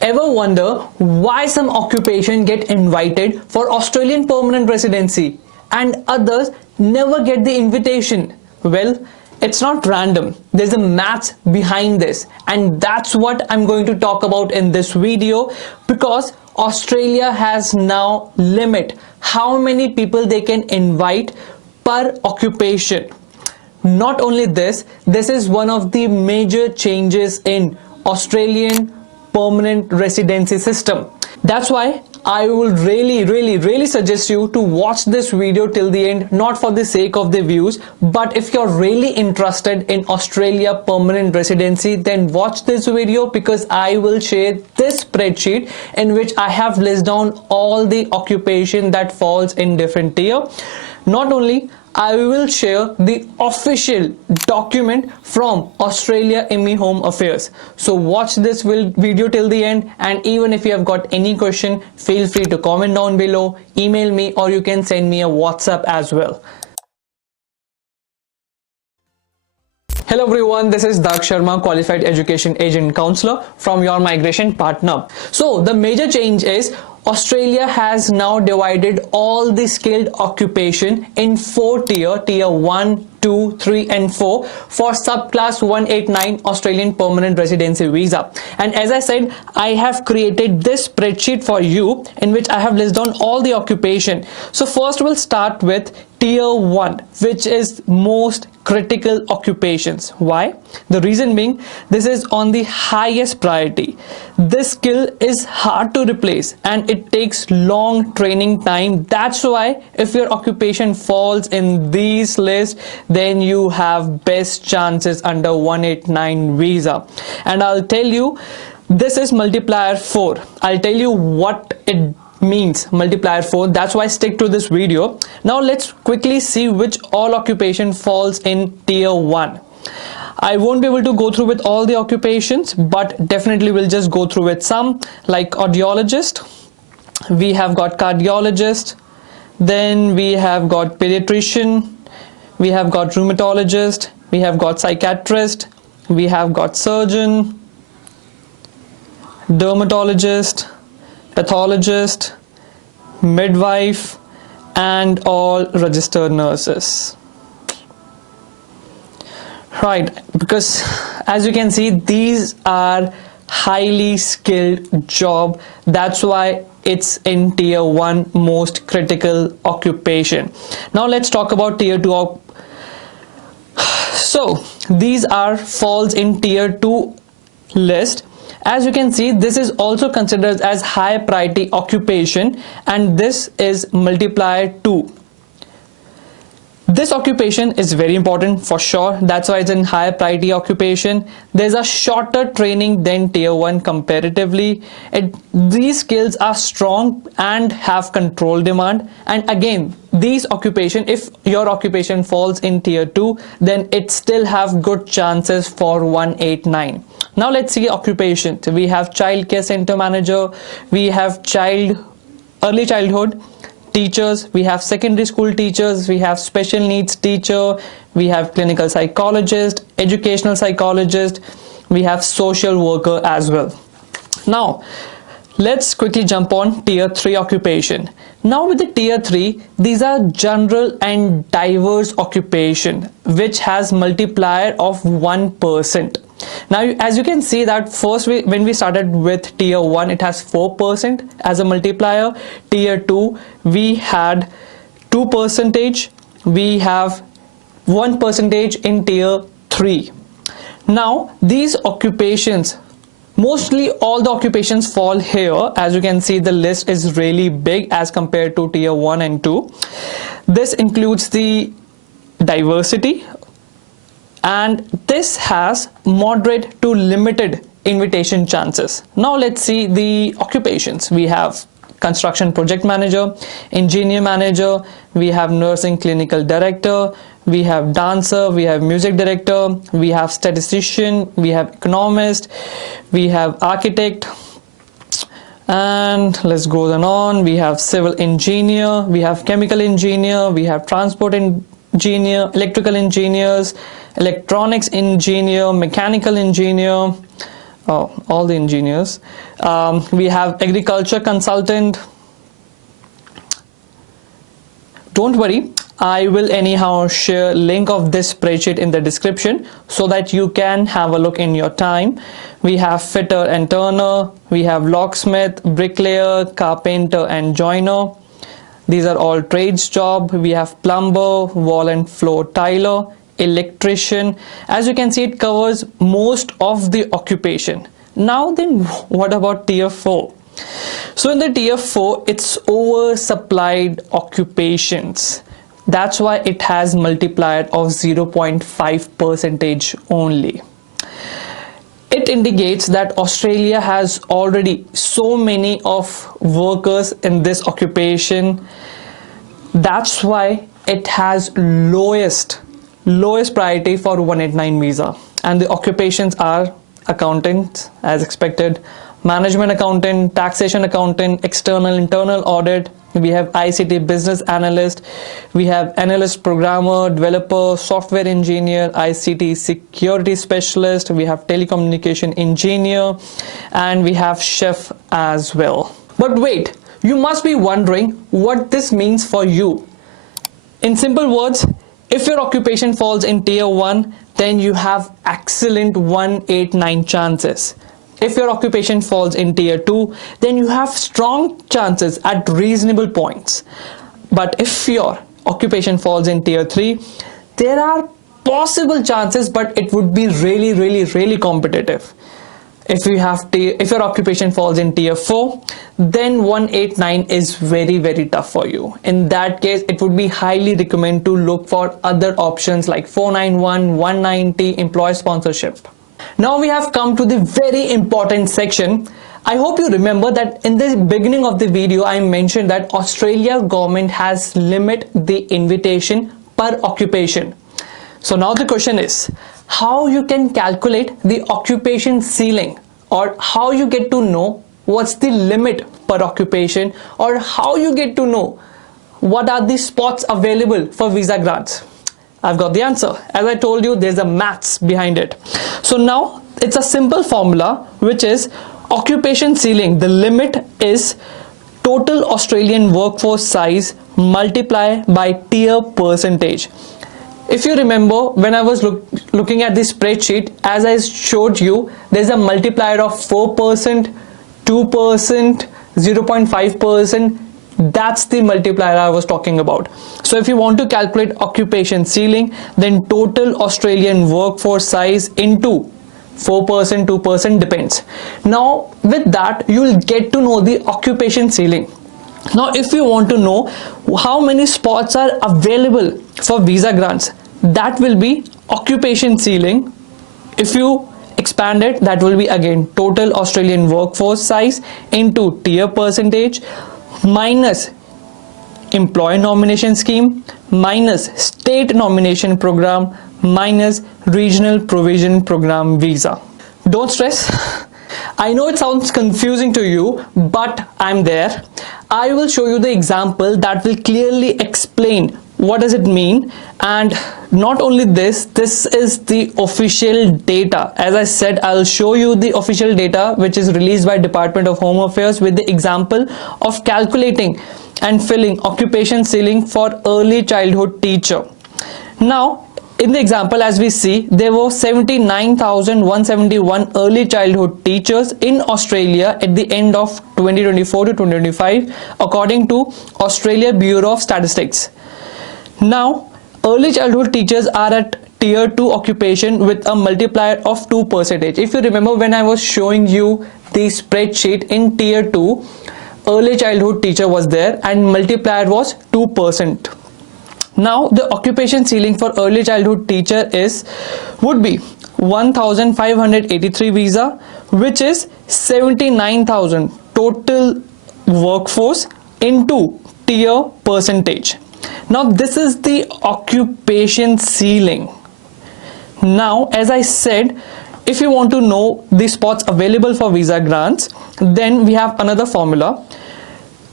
Ever wonder why some occupation get invited for Australian permanent residency and others never get the invitation? Well, it's not random. There's a math behind this, and that's what I'm going to talk about in this video, because Australia has now limit how many people they can invite per occupation. Not only this is one of the major changes in Australian permanent residency system. That's why I would really suggest you to watch this video till the end, not for the sake of the views, but if you're really interested in Australia permanent residency, then watch this video, because I will share this spreadsheet in which I have listed down all the occupation that falls in different tier. Not only I will share the official document from Australia ME Home Affairs. So watch this video till the end, and even if you have got any question, feel free to comment down below, email me, or you can send me a WhatsApp as well. Hello everyone, this is Dark Sharma, Qualified Education Agent Counselor from your migration partner. So the major change is Australia has now divided all the skilled occupation in 4 tier 1, 2, 3 and 4 for subclass 189 Australian permanent residency visa. And as I said, I have created this spreadsheet for you in which I have listed down all the occupation. So first we'll start with tier 1, which is most critical occupations. Why? The reason being, this is on the highest priority. This skill is hard to replace and it takes long training time. That's why if your occupation falls in these lists, then you have best chances under 189 visa. And I'll tell you, this is multiplier 4. I'll tell you what it means, multiplier 4. That's why stick to this video. Now let's quickly see which all occupation falls in tier 1. I won't be able to go through with all the occupations, but definitely we'll just go through with some, like audiologist. We have got cardiologist, then we have got pediatrician, we have got rheumatologist, we have got psychiatrist, we have got surgeon, dermatologist, pathologist, midwife, and all registered nurses. Right, because as you can see, these are highly skilled job. That's why it's in tier 1 most critical occupation. Now let's talk about tier 2. So these are falls in tier 2 list. As you can see, this is also considered as high priority occupation, and this is multiplier 2. This occupation is very important for sure. That's why it's in higher priority occupation. There's a shorter training than tier 1 comparatively. These skills are strong and have control demand. And again, these occupation, if your occupation falls in tier 2, then it still have good chances for 189. Now let's see occupations. We have child care center manager, we have early childhood teachers, we have secondary school teachers, we have special needs teacher, we have clinical psychologist, educational psychologist, we have social worker as well. Now let's quickly jump on tier 3 occupation. Now with the tier 3, these are general and diverse occupation which has multiplier of 1%. Now as you can see that first when we started with tier 1, it has 4% as a multiplier. Tier 2 we had 2%, we have 1% in tier 3. Now these occupations, mostly all the occupations fall here. As you can see, the list is really big as compared to tier 1 and 2. This includes the diversity, and this has moderate to limited invitation chances. Now let's see the occupations. We have construction project manager, engineer manager, we have nursing clinical director, we have dancer, we have music director, we have statistician, we have economist, we have architect, and let's go on. We have civil engineer, we have chemical engineer, we have transport engineer, electrical engineers, electronics engineer, mechanical engineer, all the engineers. We have agriculture consultant. Don't worry, I will anyhow share link of this spreadsheet in the description so that you can have a look in your time. We have fitter and turner, we have locksmith, bricklayer, carpenter and joiner. These are all trades job. We have plumber, wall and floor tiler, electrician. As you can see, it covers most of the occupation. Now then, what about tier 4? So in the tier 4, it's oversupplied occupations. That's why it has multiplier of 0.5% only. It indicates that Australia has already so many of workers in this occupation. That's why it has lowest priority for 189 visa. And the occupations are accountant, as expected, management accountant, taxation accountant, external internal audit. We have ICT business analyst, we have analyst, programmer, developer, software engineer, ICT security specialist, we have telecommunication engineer, and we have chef as well. But wait, you must be wondering what this means for you. In simple words, if your occupation falls in tier 1, then you have excellent 189 chances. If your occupation falls in tier 2, then you have strong chances at reasonable points. But if your occupation falls in tier 3, there are possible chances, but it would be really competitive. If your occupation falls in tier 4, then 189 is very tough for you. In that case, it would be highly recommended to look for other options like 491, 190, employee sponsorship. Now we have come to the very important section. I hope you remember that in the beginning of the video I mentioned that Australia government has limit the invitation per occupation. So now the question is, how you can calculate the occupation ceiling, or how you get to know what's the limit per occupation, or how you get to know what are the spots available for visa grants. I've got the answer. As I told you, there's a maths behind it. So now it's a simple formula, which is occupation ceiling. The limit is total Australian workforce size multiplied by tier percentage. If you remember, when I was looking at the spreadsheet, as I showed you, there's a multiplier of 4%, 2%, 0.5%. That's the multiplier I was talking about. So if you want to calculate occupation ceiling, then total Australian workforce size into 4%, 2% depends. Now with that, you will get to know the occupation ceiling. Now if you want to know how many spots are available for visa grants, that will be occupation ceiling. If you expand it, that will be again total Australian workforce size into tier percentage minus employee nomination scheme minus state nomination program minus regional provision program visa. Don't stress. I know it sounds confusing to you, but I'm there. I will show you the example that will clearly explain what does it mean. And not only this is the official data. As I said, I'll show you the official data which is released by Department of Home Affairs with the example of calculating and filling occupation ceiling for early childhood teacher. Now in the example, as we see, there were 79,171 early childhood teachers in Australia at the end of 2024 to 2025 according to Australia Bureau of Statistics. Now early childhood teachers are at tier 2 occupation with a multiplier of 2%. If you remember, when I was showing you the spreadsheet in tier 2, early childhood teacher was there and multiplier was 2%. Now the occupation ceiling for early childhood teacher would be 1,583 visa, which is 79,000 total workforce into tier percentage. Now this is the occupation ceiling. Now as I said, if you want to know the spots available for visa grants, then we have another formula.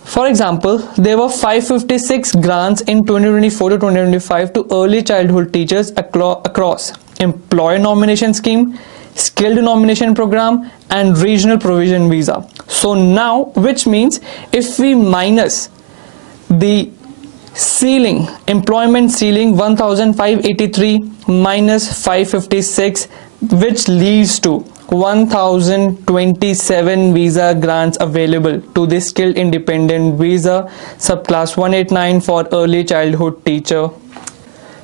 For example, there were 556 grants in 2024 to 2025 to early childhood teachers across employer nomination scheme, skilled nomination program, and regional provision visa. So now, which means if we minus the ceiling, employment ceiling 1583 minus 556, which leads to 1027 visa grants available to the skilled independent visa subclass 189 for early childhood teacher.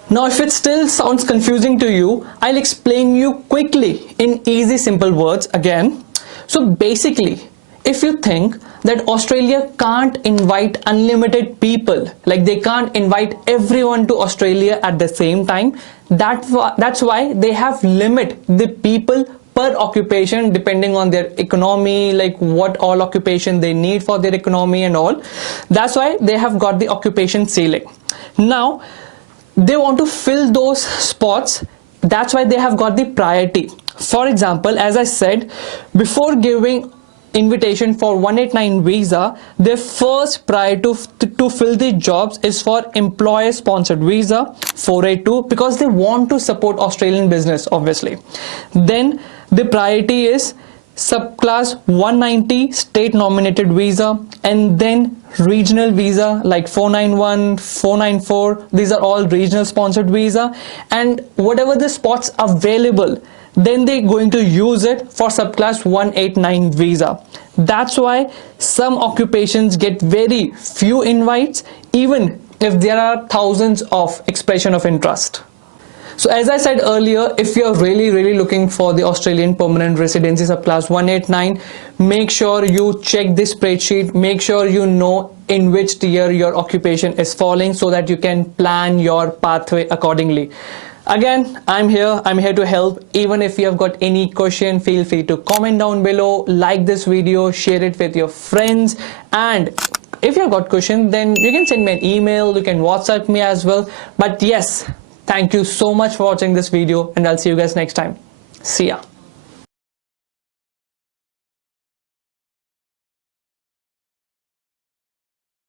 Now if it still sounds confusing to you, I'll explain you quickly in easy simple words again. So basically, if you think that Australia can't invite unlimited people, like they can't invite everyone to Australia at the same time, that's why they have limit the people per occupation depending on their economy, like what all occupation they need for their economy and all. That's why they have got the occupation ceiling. Now they want to fill those spots, that's why they have got the priority. For example, as I said, before giving invitation for 189 visa, their first priority to fill the jobs is for employer sponsored visa 482, because they want to support Australian business obviously. Then the priority is subclass 190 state nominated visa, and then regional visa like 491, 494, these are all regional sponsored visa, and whatever the spots available, then they're going to use it for subclass 189 visa. That's why some occupations get very few invites, even if there are thousands of expression of interest. So as I said earlier, if you're really looking for the Australian permanent residency subclass 189, make sure you check this spreadsheet, make sure you know in which tier your occupation is falling so that you can plan your pathway accordingly. Again, I'm here to help. Even if you have got any question, feel free to comment down below, like this video, share it with your friends, and if you've got question, then you can send me an email, you can WhatsApp me as well. But yes, thank you so much for watching this video, and I'll see you guys next time. See ya.